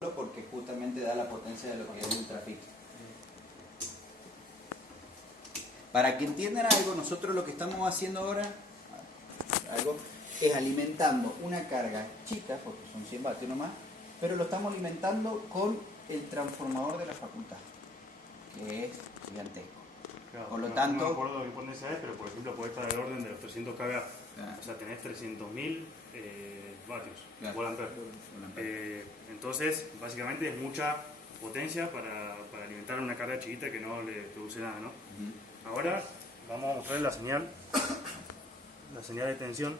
porque justamente da la potencia de lo que es el tráfico. Para que entiendan algo, nosotros lo que estamos haciendo ahora es alimentando una carga chica, porque son 100 vatios nomás, pero lo estamos alimentando con el transformador de la facultad, que es gigantesco. Claro, por lo no, tanto, no me acuerdo qué potencia es, pero por ejemplo puede estar al orden de los 300 kVA. Claro. O sea, tenés 300.000 vatios, Claro. volt ampere. Entonces, básicamente es mucha potencia para alimentar una carga chiquita que no le produce nada, ¿no? Ahora vamos a mostrar la señal de tensión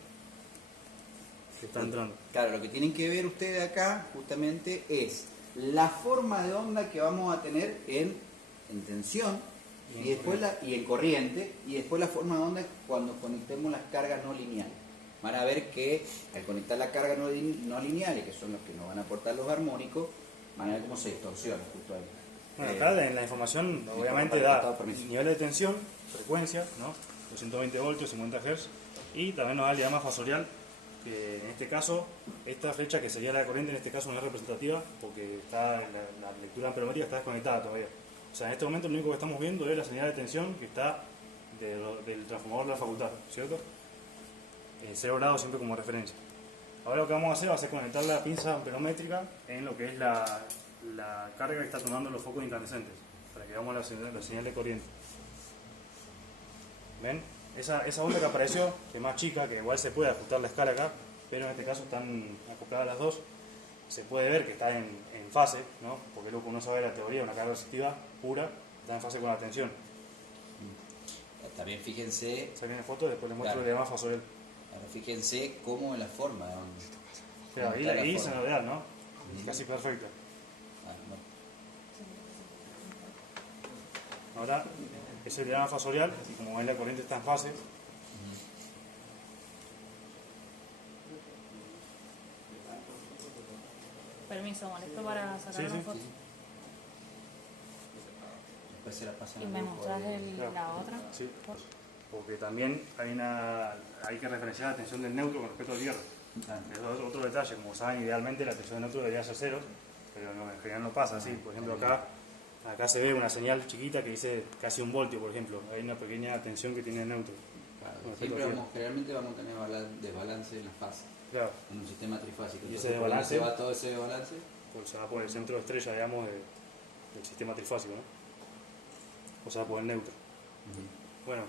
que está entrando. Claro, lo que tienen que ver ustedes acá justamente es la forma de onda que vamos a tener en tensión y después y en corriente, y después la forma de onda cuando conectemos las cargas no lineales. Van a ver que al conectar las cargas no lineales, que son los que nos van a aportar los armónicos, van a ver cómo se distorsiona justo ahí. Bueno, acá en la información obviamente da nivel de tensión, frecuencia, ¿no? 220 voltios, 50 Hz, y también nos da el diagrama fasorial, que en este caso, esta flecha que sería la corriente en este caso no es representativa porque está la lectura amperométrica está desconectada todavía. O sea, en este momento lo único que estamos viendo es la señal de tensión que está del transformador de la facultad, ¿cierto? 0 grados siempre como referencia. Ahora lo que vamos a hacer va a ser conectar la pinza amperométrica en lo que es la carga que está tomando los focos incandescentes, para que veamos la señal de corriente. ¿Ven? Esa onda que apareció, que es más chica, que igual se puede ajustar la escala acá, pero en este caso están acopladas las dos, se puede ver que está en fase, ¿no? Porque lo que uno sabe de la teoría, una carga resistiva pura, está en fase con la tensión. También fíjense... Saquen la foto y después les muestro Claro. el diagrama fasorial. Ahora fíjense cómo es la forma de onda. Claro, ahí se nos da, ¿no? Casi perfecta. Ahora, es el diagrama fasorial, y como ven la corriente está en fase. Permiso, molesto para sacar una foto. Después se la pasan Y al me grupo mostrás ahí. la otra. Sí, porque también hay que referenciar la tensión del neutro con respecto al hierro. Es otro detalle, como saben, idealmente la tensión del neutro debería ser 0, pero no, en general no pasa así. Por ejemplo, acá se ve una señal chiquita que dice casi 1 voltio, por ejemplo. Hay una pequeña tensión que tiene el neutro. Claro, generalmente vamos a tener desbalance en la fase. Claro. En un sistema trifásico. Y ese desbalance va todo ese desbalance. Pues se va por el centro de estrella, digamos, del sistema trifásico, ¿no? O sea, por el neutro. Bueno,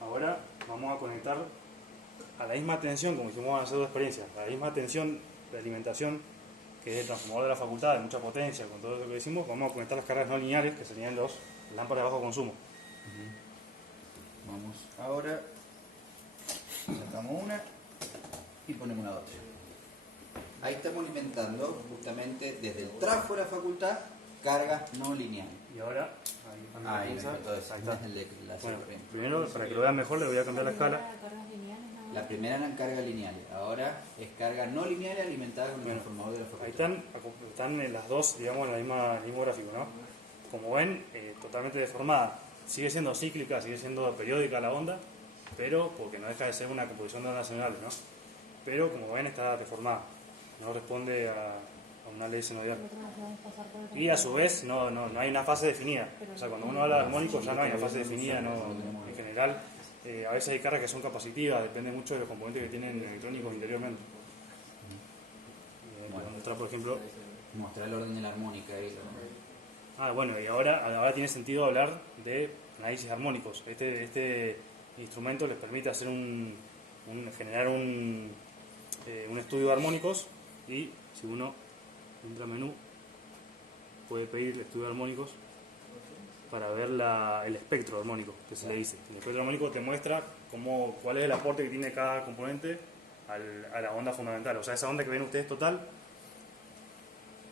ahora vamos a conectar a la misma tensión, como hicimos hace dos experiencias, a la misma tensión de alimentación que es el transformador de la facultad, de mucha potencia, con todo lo que hicimos, vamos a conectar las cargas no lineales, que serían las lámparas de bajo consumo. Vamos ahora, sacamos una y ponemos la otra. Ahí estamos alimentando justamente desde el trafo de la facultad cargas no lineales. Y ahora, ahí está. Bueno, primero, para que lo vean mejor, le voy a cambiar la escala. La primera eran cargas lineales, ahora es cargas no lineales alimentadas con el transformador de la facultad. Ahí están las dos, digamos, en el mismo gráfico, ¿no? Como ven, totalmente deformada. Sigue siendo cíclica, sigue siendo periódica la onda, pero porque no deja de ser una composición de ondas nacionales, ¿no? Pero como ven está deformada, no responde a una ley senoidal. Y a su vez no hay una fase definida. O sea, cuando uno habla de armónicos ya no hay una fase definida, en general. A veces hay cargas que son capacitivas, depende mucho de los componentes que tienen electrónicos interiormente. Mostrar, por ejemplo, mostrar el orden de la armónica ahí. Bueno, y ahora tiene sentido hablar de análisis armónicos. Este instrumento les permite hacer generar un estudio de armónicos, y si uno entra a menú puede pedir estudio de armónicos para ver el espectro armónico que se le dice. El espectro armónico te muestra cuál es el aporte que tiene cada componente a la onda fundamental. O sea, esa onda que ven ustedes total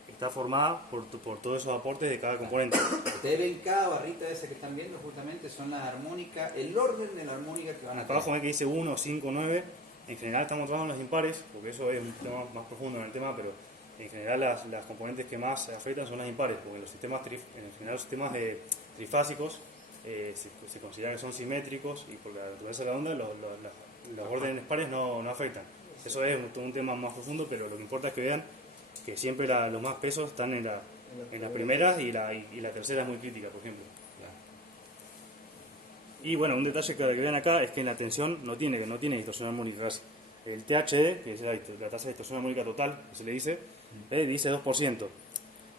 está formada por todos esos aportes de cada componente. Ustedes ven cada barrita esa que están viendo, justamente son las armónicas, el orden de la armónica que van a acá abajo ven que dice 1, 5, 9. En general estamos trabajando en los impares, porque eso es un tema más profundo en el tema, pero en general las componentes que más se afectan son las impares, porque en general los sistemas trifásicos se considera que son simétricos, y por la naturaleza de la onda los órdenes pares no afectan. Eso es todo un tema más profundo, pero lo que importa es que vean que siempre los más pesos están en las primeras y la tercera es muy crítica, por ejemplo. Y bueno, un detalle que vean acá es que en la tensión no tiene distorsión armónica. El THD, que es la tasa de distorsión armónica total, que se le dice 2%.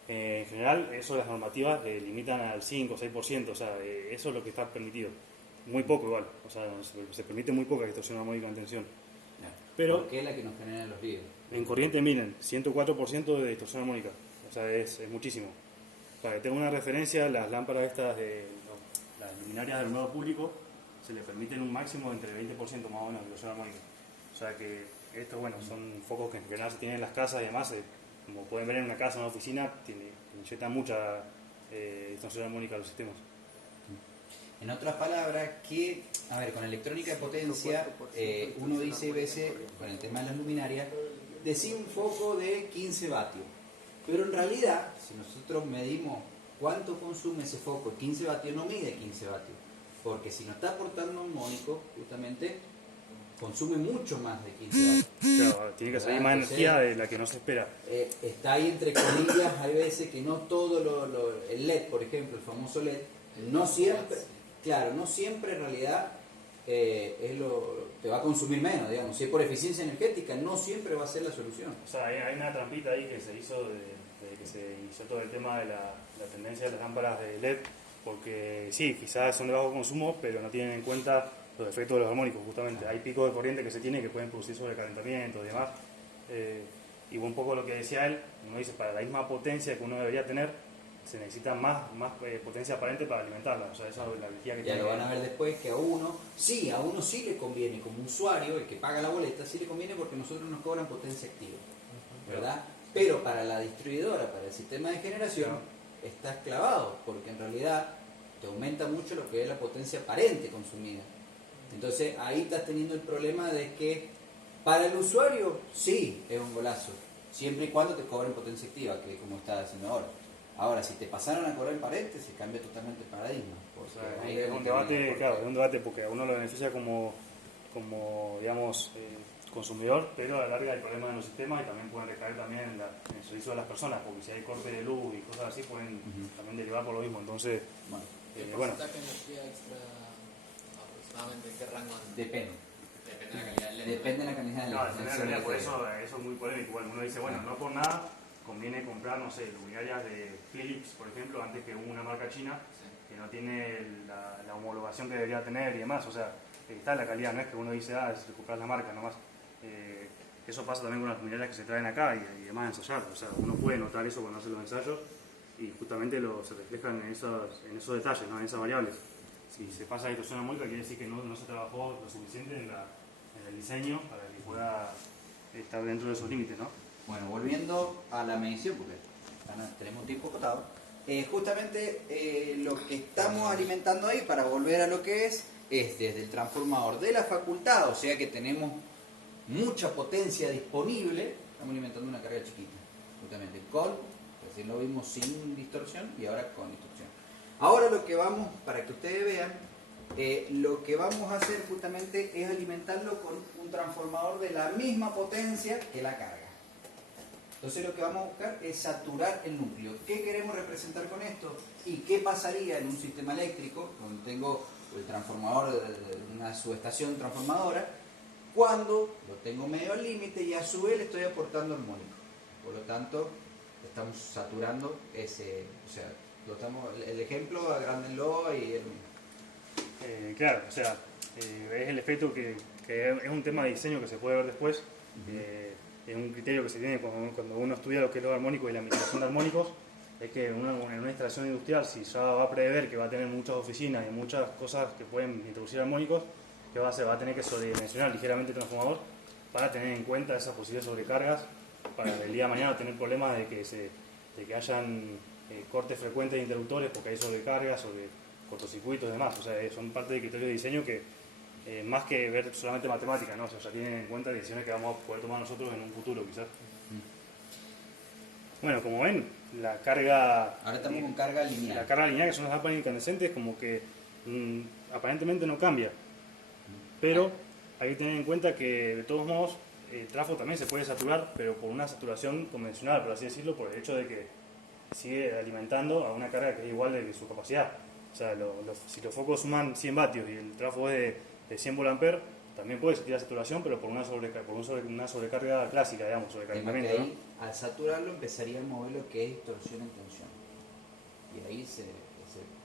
En general, eso las normativas limitan al 5 o 6%, o sea, eso es lo que está permitido. Muy poco igual, o sea, se permite muy poca distorsión armónica en tensión. Pero, ¿por qué es la que nos genera los líos? En corriente, miren, 104% de distorsión armónica, o sea, es muchísimo. Para que tenga una referencia, las lámparas estas las luminarias del alumbrado público se le permiten un máximo de entre 20% más o menos de distorsión armónica. O sea que estos, bueno, son focos que en general se tienen en las casas y además, como pueden ver en una casa o una oficina, inyectan mucha distorsión armónica a los sistemas. En otras palabras, con electrónica de potencia, uno dice a veces, con el tema de las luminarias, decía un foco de 15 vatios. Pero en realidad, si nosotros medimos cuánto consume ese foco, 15 vatios no mide 15 vatios. Porque si nos está aportando armónico, justamente consume mucho más de 15 vatios. Claro, tiene que salir más energía de la que no se espera. Está ahí entre comillas, hay veces que no todo el LED, por ejemplo, el famoso LED, no siempre, claro, no siempre en realidad te va a consumir menos, digamos. Si es por eficiencia energética, no siempre va a ser la solución. O sea, hay una trampita ahí que se hizo desde que se inició todo el tema de la tendencia de las lámparas de LED, porque sí, quizás son de bajo consumo, pero no tienen en cuenta los efectos de los armónicos, justamente. Hay picos de corriente que se tienen que pueden producir sobrecalentamiento y demás. Y un poco lo que decía él, uno dice, para la misma potencia que uno debería tener, se necesita más potencia aparente para alimentarla. O sea, esa es la energía que ya tiene. lo van a ver después que a uno sí le conviene, como usuario, el que paga la boleta, sí le conviene porque nosotros nos cobran potencia activa, ¿verdad? Pero para la distribuidora, para el sistema de generación, está esclavado, porque en realidad te aumenta mucho lo que es la potencia aparente consumida. Entonces ahí estás teniendo el problema de que para el usuario sí es un golazo, siempre y cuando te cobren potencia activa, que es como está haciendo ahora. Ahora, si te pasaron a cobrar aparente, se cambia totalmente el paradigma. O sea, es un debate, claro, es un debate porque a uno lo beneficia como digamos, consumidor, pero a la larga hay problemas en los sistemas y también pueden recaer también en el servicio de las personas, porque si hay corte de luz y cosas así pueden también derivar por lo mismo. Entonces, ¿qué porcentaje de energía extra aproximadamente? ¿Qué rango? Depende. Depende de la calidad del LED. Depende de la calidad del LED. No, depende de la calidad, por eso es muy polémico. Igual uno dice, bueno, no por nada conviene comprar, no sé, luminarias de Philips, por ejemplo, antes que una marca china que no tiene la homologación que debería tener y demás. O sea, está la calidad, no es que uno dice, es comprar la marca nomás. Eso pasa también con las luminarias que se traen acá y demás ensayar. O sea, uno puede notar eso cuando hace los ensayos y justamente se reflejan en esos detalles, ¿no? En esas variables. Si se pasa a distorsión armónica, quiere decir que no se trabajó lo suficiente en el diseño para que pueda estar dentro de esos límites, ¿no? Bueno, volviendo a la medición, porque tenemos tiempo acotado, justamente lo que estamos alimentando ahí, para volver a lo que es desde el transformador de la facultad, o sea que tenemos mucha potencia disponible, estamos alimentando una carga chiquita, justamente recién lo vimos sin distorsión y ahora con distorsión. Ahora lo que vamos, para que ustedes vean, lo que vamos a hacer justamente es alimentarlo con un transformador de la misma potencia que la carga. Entonces lo que vamos a buscar es saturar el núcleo. ¿Qué queremos representar con esto? ¿Y qué pasaría en un sistema eléctrico, donde tengo el transformador de una subestación transformadora, cuando lo tengo medio al límite y a su vez le estoy aportando armónico? Por lo tanto, estamos saturando el ejemplo, agrándenlo y el mismo. Claro, o sea, es el efecto que es un tema de diseño que se puede ver después. Es un criterio que se tiene cuando uno estudia lo que es lo armónico y la mitigación de armónicos, es que en una instalación industrial, si ya va a prever que va a tener muchas oficinas y muchas cosas que pueden introducir armónicos, ¿qué va a hacer? Va a tener que sobredimensionar ligeramente el transformador para tener en cuenta esas posibles sobrecargas, para el día de mañana tener problemas de que hayan cortes frecuentes de interruptores porque hay sobrecargas, sobre cortocircuitos y demás. O sea, son parte del criterio de diseño que más que ver solamente matemáticas, ¿no? O sea, ya tienen en cuenta decisiones que vamos a poder tomar nosotros en un futuro, quizás. Bueno, como ven, la carga... Ahora estamos con carga lineal. La carga lineal, que son las lámparas incandescentes, como que aparentemente no cambia. Pero hay que tener en cuenta que, de todos modos, el trafo también se puede saturar, pero por una saturación convencional, por así decirlo, por el hecho de que sigue alimentando a una carga que es igual de su capacidad. O sea, si los focos suman 100 vatios y el trafo es de 100 volt, también puede existir la saturación, pero por una sobrecarga clásica, digamos, sobrecalentamiento. Ahí, ¿no? Al saturarlo empezaría a mover lo que es distorsión en tensión. Y ahí se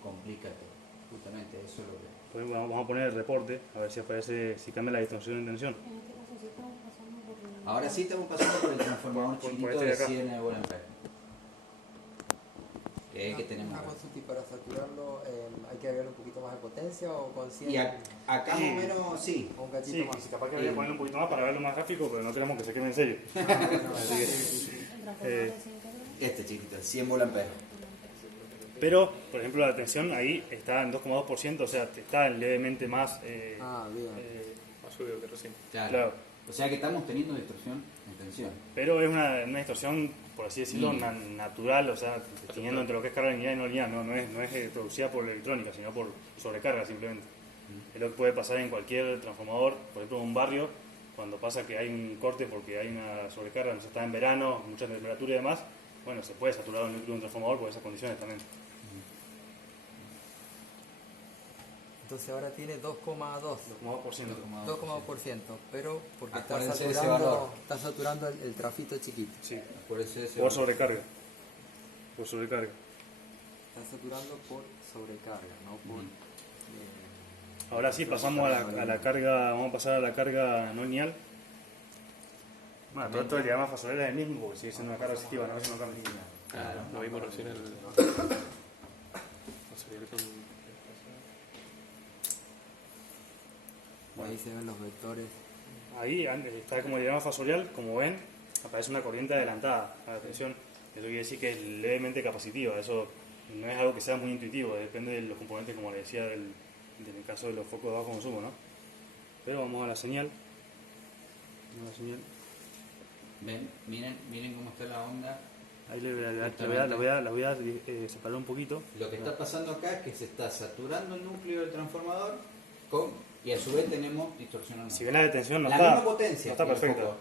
complica todo. Justamente eso es lo que... Pues vamos a poner el reporte, a ver si aparece, si cambia la distorsión en tensión. En este caso sí estamos pasando por el... Ahora sí estamos pasando por el transformador Por chiquito este de de acá. 100 volt. Que es el que tenemos Una acá. consulta, y para saturarlo hay que agregar un poquito más de potencia o con 100 Y acá más o menos, sí. o un cachito Sí, más. capaz que habría que ponerle un poquito más para verlo más gráfico, pero no queremos que se queme en serio. El transformador de 100 cargas. Este chiquito, 100 volt. Pero, por ejemplo, la tensión ahí está en 2,2%, o sea, está levemente más... Bien. Más subido que recién. Claro. O sea que estamos teniendo distorsión en tensión. Pero es una distorsión, por así decirlo, natural, o sea, distinguiendo entre lo que es carga lineal y no lineal, no es producida por la electrónica, sino por sobrecarga simplemente. Es lo que puede pasar en cualquier transformador, por ejemplo en un barrio, cuando pasa que hay un corte porque hay una sobrecarga, no sé, está en verano, mucha temperatura y demás, bueno, se puede saturar el núcleo de un transformador por esas condiciones también. Entonces ahora tiene 2,2%. 2,2%, pero porque Acuérdense de ese valor. está saturando el trafito chiquito. Sí, Por eso ese por sobrecarga. Por sobrecarga. Está saturando por sobrecarga, no por... Ahora sí, pasamos a la carga, vamos a pasar a la carga no lineal. Bueno, todo esto el diagrama fasolera es el mismo, porque sigue siendo una carga resistiva, no es una carga lineal. Claro. Lo vimos recién en el... Ahí se ven los vectores. Ahí está como diagrama fasorial, como ven, aparece una corriente adelantada a la tensión. Eso quiere decir que es levemente capacitiva. Eso no es algo que sea muy intuitivo, depende de los componentes, como le decía, en el caso de los focos de bajo consumo, ¿no? Pero vamos a la señal. Ven, miren cómo está la onda. Ahí la voy a separar un poquito. Lo que está pasando acá es que se está saturando el núcleo del transformador y a su vez tenemos distorsión anual. Si ven la detención no La está, misma potencia no está que el perfecta. foco.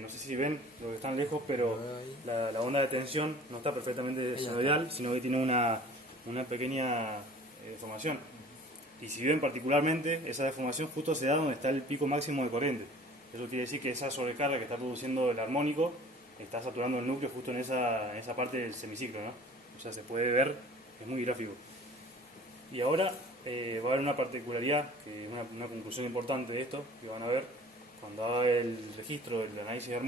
No sé si ven los que están lejos, pero la onda de tensión no está perfectamente senoidal, sino que tiene una pequeña deformación. Y si ven particularmente, esa deformación justo se da donde está el pico máximo de corriente. Eso quiere decir que esa sobrecarga que está produciendo el armónico está saturando el núcleo justo en esa parte del semiciclo, ¿no? O sea, se puede ver, es muy gráfico. Y ahora va a haber una particularidad, que es una conclusión importante de esto, que van a ver cuando haga el registro del análisis de armónico.